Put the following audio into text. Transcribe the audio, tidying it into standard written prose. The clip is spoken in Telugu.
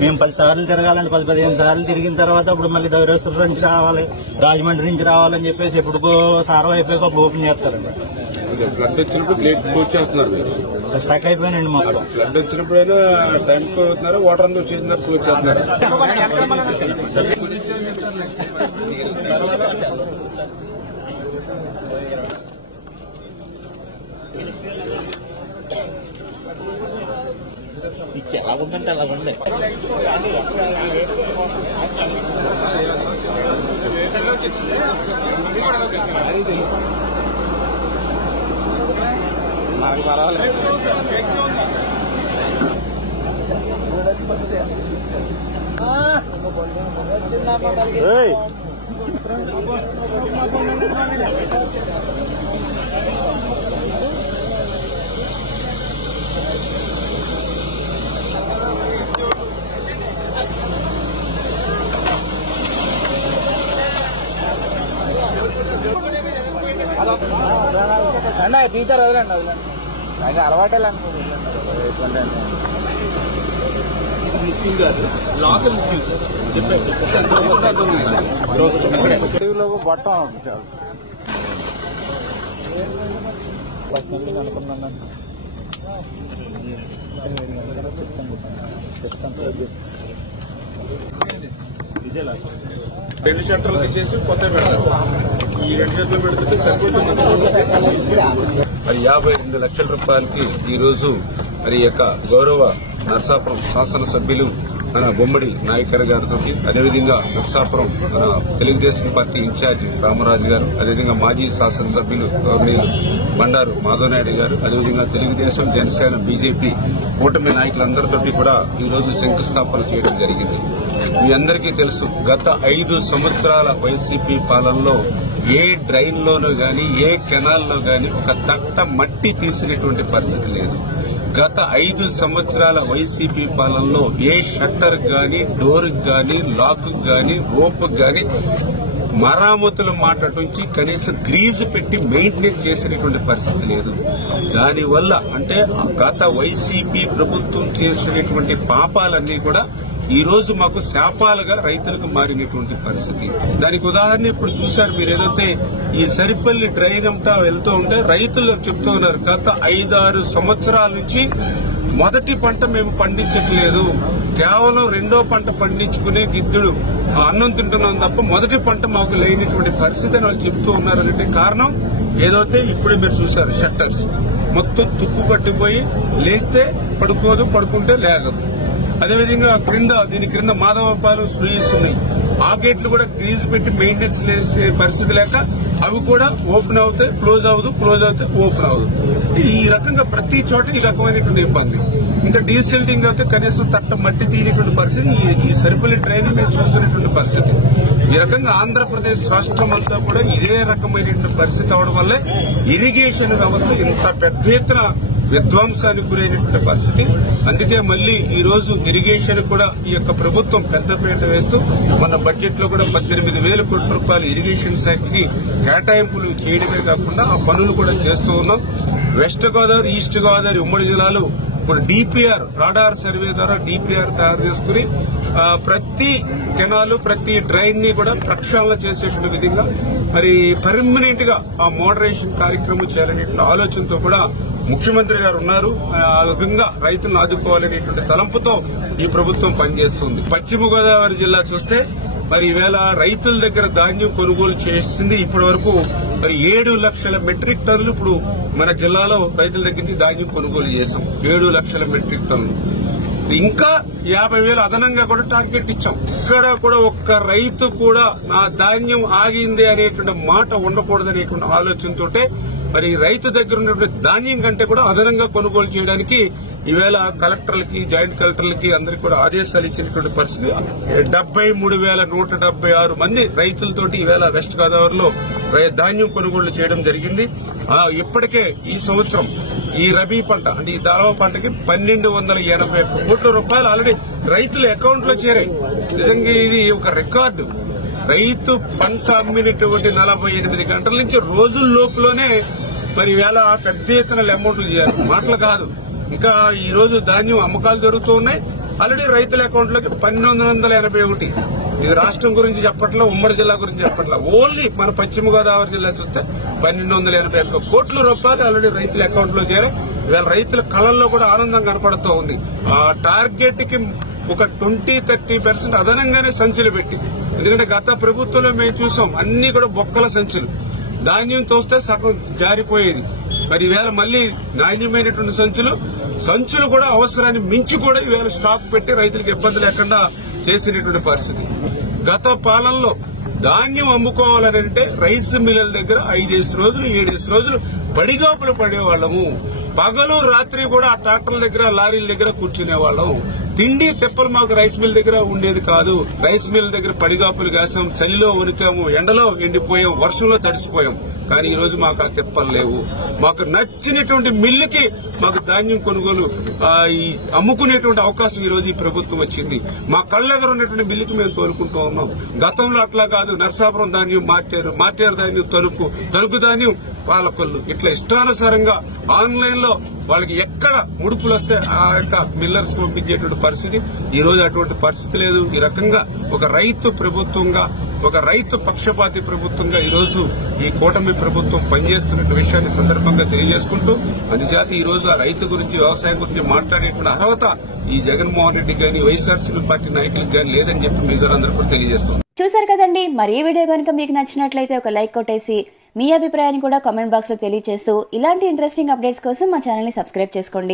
మేము 10 సార్లు తిరగాలంటే 10-15 సార్లు తిరిగిన తర్వాత ఇప్పుడు మళ్ళీ ధవళేశ్వరం నుంచి రావాలి, రాజమండ్రి నుంచి రావాలని చెప్పేసి ఎప్పుడుకో సారం అయిపోయి ఓపెన్ చేస్తారండి. ఫ్లడ్ వచ్చినప్పుడు లేట్ క్లోజ్ చేస్తున్నారు, మీరు స్టక్ అయిపోయినండి. మాకు ఫ్లడ్ వచ్చినప్పుడైనా టైం అవుతున్నారు, వాటర్ అంతా వచ్చేసినారు, క్లోజ్ చేస్తున్నారు. ఎలా ఉందంటే అలా ఉంది. నాకు పర్వాలేదు. అన్న తీతారు, వదలండి వదలండి, అది అలవాటే బట్టం రెండు షట్టర్లు తీసేసి కొత్త పెడతారు. ఈ 2 షట్టర్లు పెడితే సరిపోతుంది. మరి 52 లక్షల రూపాయలకి ఈ రోజు మరి యొక్క గౌరవ నరసాపురం శాసనసభ్యులు మన బొమ్మడి నాయకర్ గారితో, అదేవిధంగా నరసాపురం మన తెలుగుదేశం పార్టీ ఇన్ఛార్జి రామరాజు గారు, అదేవిధంగా మాజీ శాసనసభ్యులు గవర్నర్ బండారు మాధవనాయుడు గారు, అదేవిధంగా తెలుగుదేశం, జనసేన, బీజేపీ కూటమి నాయకులందరితో కూడా ఈ రోజు శంకుస్థాపన చేయడం జరిగింది. మీ అందరికీ తెలుసు, గత 5 సంవత్సరాల వైసీపీ పాలనలో ఏ డ్రైన్ లోనూ గాని, ఏ కెనాల్లో గాని ఒక తట్ట మట్టి తీసినటువంటి పరిస్థితి లేదు. గత 5 సంవత్సరాల వైసీపీ పాలనలో ఏ షట్టర్ గాని, డోర్ గాని, లాక్ గాని, రోప్ గాని మరామతుల మాట నుంచి కనీసం గ్రీజ్ పెట్టి మెయింటెనెన్స్ చేసినటువంటి పరిస్థితి లేదు. దానివల్ల అంటే గత వైసీపీ ప్రభుత్వం చేసినటువంటి పాపాలన్నీ కూడా ఈ రోజు మాకు శాపాలుగా రైతులకు మారినటువంటి పరిస్థితి. దానికి ఉదాహరణ ఇప్పుడు చూశారు మీరు, ఏదైతే ఈ సరిపల్లి డ్రైన్ అంతా వెళ్తూ ఉంటే రైతులు చెప్తూ ఉన్నారు, గత 5-6 సంవత్సరాల నుంచి మొదటి పంట మేము పండించట్లేదు, కేవలం 2వ పంట పండించుకునే గిద్దుడు అన్నం తింటున్నాం తప్ప మొదటి పంట మాకు లేనటువంటి పరిస్థితి అని వాళ్ళు చెప్తూ ఉన్నారంటే కారణం ఏదైతే ఇప్పుడే మీరు చూశారు, షట్టర్స్ మొత్తం తుక్కు పట్టిపోయి లేస్తే పడుకోదు, పడుకుంటే లేగదు. అదేవిధంగా దీని క్రింద మాధవపాలెం స్లూయిస్ ఉన్నాయి, ఆ గేట్లు కూడా గ్రీజ్ పెట్టి మెయింటెనెన్స్ చేసే పరిస్థితి లేక అవి కూడా ఓపెన్ అవుతాయి, క్లోజ్ అవ్వదు, క్లోజ్ అవుతాయి, ఓపెన్ అవ్వదు. ఈ రకంగా ప్రతి చోట ఈ రకమైనటువంటి ఇబ్బంది. ఇంకా డీసిల్టింగ్ అయితే కనీసం తట్ట మట్టి తీయనటువంటి పరిస్థితి ఈ సరిపల్లి డ్రైన్ మేము చూస్తున్నటువంటి పరిస్థితి. ఈ రకంగా ఆంధ్రప్రదేశ్ రాష్ట్రం అంతా కూడా ఇదే రకమైనటువంటి పరిస్థితి అవడం వల్లే ఇరిగేషన్ వ్యవస్థ ఇంత పెద్ద ఎత్తున విధ్వంసానికి గురైనటువంటి పరిస్థితి. అందుకే మళ్లీ ఈ రోజు ఇరిగేషన్ కూడా ఈ యొక్క ప్రభుత్వం పెద్దపీట వేస్తూ మన బడ్జెట్ లో కూడా 18,000 కోట్ల రూపాయలు ఇరిగేషన్ శాఖకి కేటాయింపులు చేయడమే కాకుండా ఆ పనులు కూడా చేస్తూ ఉన్నాం. వెస్ట్ గోదావరి, ఈస్ట్ గోదావరి ఉమ్మడి జిల్లాలు ఇప్పుడు డిపిఆర్ రాడార్ సర్వే ద్వారా డిపిఆర్ తయారు చేసుకుని ప్రతి కెనాలు, ప్రతి డ్రైన్ ని కూడా ప్రక్షాళన చేసేటువంటి విధంగా మరి పర్మనెంట్ గా ఆ మోడరేషన్ కార్యక్రమం చేయాలనే ఆలోచనతో కూడా ముఖ్యమంత్రి గారు ఉన్నారు. ఆ విధంగా రైతులను ఆదుకోవాలనేటువంటి తలంపుతో ఈ ప్రభుత్వం పనిచేస్తుంది. పశ్చిమ గోదావరి జిల్లా చూస్తే మరి ఈవేళ రైతుల దగ్గర ధాన్యం కొనుగోలు చేసింది ఇప్పటి వరకు మరి 7 లక్షల మెట్రిక్ టన్నులు ఇప్పుడు మన జిల్లాలో రైతుల దగ్గర నుంచి ధాన్యం కొనుగోలు చేశాం. 7 లక్షల మెట్రిక్ టన్నులు. ఇంకా 50,000 అదనంగా కూడా టార్గెట్ ఇచ్చాం. ఇక్కడ కూడా ఒక్క రైతు కూడా నా ధాన్యం ఆగింది అనేటువంటి మాట ఉండకూడదనేటువంటి ఆలోచనతోటే మరి రైతు దగ్గర ఉన్నటువంటి ధాన్యం కంటే కూడా అదనంగా కొనుగోలు చేయడానికి ఈవేళ కలెక్టర్లకి, జాయింట్ కలెక్టర్లకి అందరికీ కూడా ఆదేశాలు ఇచ్చినటువంటి పరిస్థితి. 73,176 మంది రైతులతోటి ఈవేళ వెస్ట్ గోదావరిలో ధాన్యం కొనుగోళ్లు చేయడం జరిగింది. ఇప్పటికే ఈ సంవత్సరం ఈ రబీ పంట అంటే ఈ దారవ పంటకి 1,281 కోట్ల రూపాయలు ఆల్రెడీ రైతుల అకౌంట్ లో చేరాయి. నిజంగా ఇది ఒక రికార్డు. రైతు పంట అమ్మినటువంటి 48 గంటల నుంచి రోజుల లోపులోనే మరి వేళ పెద్ద ఎత్తున అమౌంట్లు చేయాలి, మాటలు కాదు. ఇంకా ఈ రోజు ధాన్యం అమ్మకాలు జరుగుతూ ఉన్నాయి. ఆల్రెడీ రైతుల అకౌంట్ లోకి 1281. ఇది రాష్ట్రం గురించి చెప్పట్లా, ఉమ్మడి జిల్లా గురించి చెప్పట్లా, ఓన్లీ మన పశ్చిమ గోదావరి జిల్లా చూస్తే 1281 కోట్ల రూపాయలు ఆల్రెడీ రైతుల అకౌంట్ లో చేరాయి. ఇవాళ రైతుల కళల్లో కూడా ఆనందం కనపడుతూ ఉంది. ఆ టార్గెట్ కి ఒక 20-30% అదనంగానే సంచులు పెట్టి, ఎందుకంటే గత ప్రభుత్వంలో మేము చూసాం అన్ని కూడా బొక్కల సంచులు, ధాన్యం తోస్తే సగం జారిపోయేది. మరి ఈవేళ మళ్లీ నాణ్యమైనటువంటి సంచులు కూడా అవసరాన్ని మించి కూడా ఈవేళ స్టాక్ పెట్టి రైతులకు ఇబ్బంది లేకుండా చేసినటువంటి పరిస్థితి. గత పాలనలో ధాన్యం అమ్ముకోవాలంటే రైస్ మిల్లుల దగ్గర 5 రోజులు 7 రోజులు పడిగాపులు పడేవాళ్లము. పగలు రాత్రి కూడా ఆ ట్రాక్టర్ల దగ్గర లారీల దగ్గర కూర్చునేవాళ్లం. తిండి తెప్పలు మాకు రైస్ మిల్ దగ్గర ఉండేది కాదు. రైస్ మిల్ దగ్గర పడిగాపులు కాసాం, చలిలో ఉరికాము, ఎండలో ఎండిపోయాం, వర్షంలో తడిసిపోయాం. కానీ ఈ రోజు మాకు ఆ తెప్పలు లేవు. మాకు నచ్చినటువంటి మిల్లుకి మాకు ధాన్యం కొనుగోలు అమ్ముకునేటువంటి అవకాశం ఈ రోజు ఈ ప్రభుత్వం వచ్చింది. మా కళ్ళ దగ్గర ఉన్నటువంటి మిల్లుకి మేము తోలుకుంటూ ఉన్నాం. గతంలో అట్లా కాదు. నర్సాపురం ధాన్యం మార్టేరు ధాన్యం, తణుకు ధాన్యం, పాలకొల్లు, ఇట్లా ఇష్టానుసారంగా ఆన్లైన్ లో వాళ్ళకి ఎక్కడ ముడుపులు వస్తే ఆ యొక్క మిల్లర్స్ పంపించేటువంటి పరిస్థితి. ఈ రోజు అటువంటి పరిస్థితి లేదు. ఈ రకంగా ఒక రైతు ప్రభుత్వంగా, ఒక రైతు పక్షపాతి ప్రభుత్వంగా ఈ రోజు ఈ కూటమి ప్రభుత్వం పనిచేస్తున్న విషయాన్ని సందర్భంగా తెలియజేసుకుంటూ, అందుచేత ఈ రోజు ఆ రైతు గురించి, వ్యవసాయం గురించి మాట్లాడేటువంటి అర్హత ఈ జగన్మోహన్ రెడ్డి గాని వైఎస్ఆర్సీపీ పార్టీ నాయకులకు గాని లేదని చెప్పి మీ ద్వారా అందరూ కూడా తెలియజేస్తున్నాం. చూసారు కదండి. మరి ఈ వీడియో కనుక మీకు నచ్చినట్లయితే ఒక లైక్ కొట్టేసి మీ అభిప్రాయాన్ని కూడా కామెంట్ బాక్స్ లో తెలియజేస్తూ ఇలాంటి ఇంట్రెస్టింగ్ అప్డేట్స్ కోసం మా ఛానల్ ని సబ్స్క్రైబ్ చేసుకోండి.